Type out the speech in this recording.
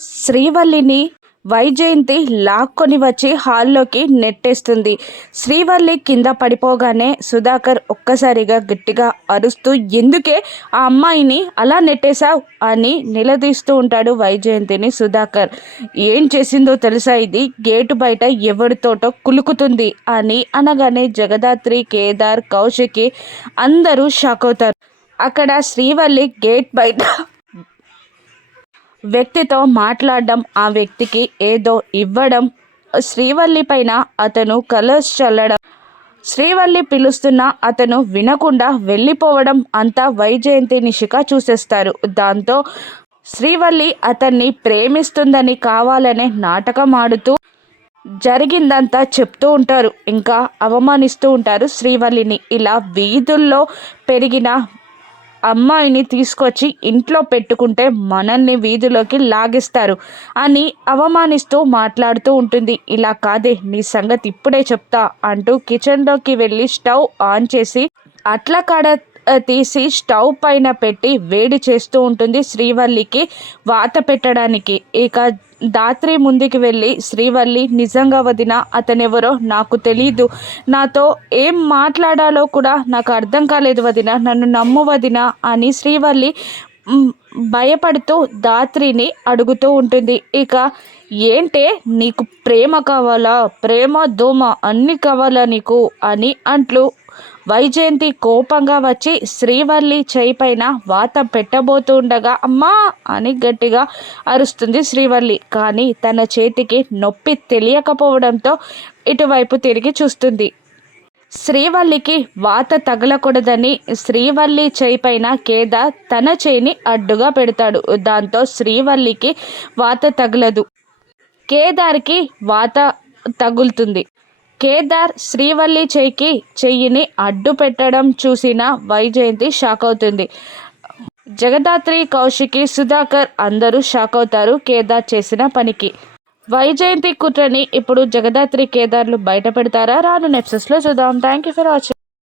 శ్రీవల్లిని వైజయంతి లాక్కొని వచ్చి హాల్లోకి నెట్టేస్తుంది. శ్రీవల్లి కింద పడిపోగానే సుధాకర్ ఒక్కసారిగా గట్టిగా అరుస్తూ ఎందుకే ఆ అమ్మాయిని అలా నెట్టేశావు? అని నిలదీస్తూ ఉంటాడు వైజయంతిని సుధాకర్. ఏం చేసిందో తెలుసా ఇది? గేటు బయట ఎవరితోటో కులుకుతుంది అని అనగానే జగదాత్రి కేదార్ కౌశికి అందరూ షాక్ అవుతారు. అక్కడ శ్రీవల్లి గేట్ బయట వ్యక్తితో మాట్లాడడం ఆ వ్యక్తికి ఏదో ఇవ్వడం శ్రీవల్లి పైన అతను కలర్స్ చల్లడం శ్రీవల్లి పిలుస్తున్న అతను వినకుండా వెళ్ళిపోవడం అంతా వైజయంతి నిషిక చూసేస్తారు. దాంతో శ్రీవల్లి అతన్ని ప్రేమిస్తుందని కావాలనే నాటకం ఆడుతూ జరిగిందంతా చెప్తూ ఉంటారు. ఇంకా అవమానిస్తూ ఉంటారు శ్రీవల్లిని. ఇలా వీధుల్లో పెరిగిన అమ్మాయిని తీసుకొచ్చి ఇంట్లో పెట్టుకుంటే మనల్ని వీధిలోకి లాగిస్తారు అని అవమానిస్తూ మాట్లాడుతూ ఉంటుంది. ఇలా కాదే నీ సంగతి ఇప్పుడే చెప్తా అంటూ కిచెన్లోకి వెళ్ళి స్టవ్ ఆన్ చేసి అట్ల కాడ తీసి స్టవ్ పైన పెట్టి వేడి చేస్తూ ఉంటుంది శ్రీవల్లికి వాత పెట్టడానికి. ఇక దాత్రి ముందుకు వెళ్ళి శ్రీవల్లి నిజంగా వదిన అతనెవరో నాకు తెలీదు. నాతో ఏం మాట్లాడాలో కూడా నాకు అర్థం కాలేదు వదిన. నన్ను నమ్ము వదిన అని శ్రీవల్లి భయపడుతూ దాత్రిని అడుగుతూ ఉంటుంది. ఇక ఏంటే నీకు ప్రేమ కావాలా? ప్రేమ దోమ అన్నీ కావాలా నీకు? అని అంట్లు వైజయంతి కోపంగా వచ్చి శ్రీవల్లి చేయి పైన వాత పెట్టబోతుండగా అమ్మా! అని గట్టిగా అరుస్తుంది శ్రీవల్లి. కానీ తన చేతికి నొప్పి తెలియకపోవడంతో ఇటువైపు తిరిగి చూస్తుంది. శ్రీవల్లికి వాత తగలకూడదని శ్రీవల్లి చేయి పైన కేదార్ తన చేయిని అడ్డుగా పెడతాడు. దాంతో శ్రీవల్లికి వాత తగలదు. కేదార్కి వాత తగులుతుంది. కేదార్ శ్రీవల్లి చేయికి చెయ్యిని అడ్డు పెట్టడం చూసిన వైజయంతి షాక్ అవుతుంది. జగదాత్రి కౌశికి సుధాకర్ అందరూ షాక్ అవుతారు కేదార్ చేసిన పనికి. వైజయంతి కుట్రని ఇప్పుడు జగదాత్రి కేదార్లు బయట పెడతారా రాను నెప్సెస్లో చూద్దాం. Thank you for watching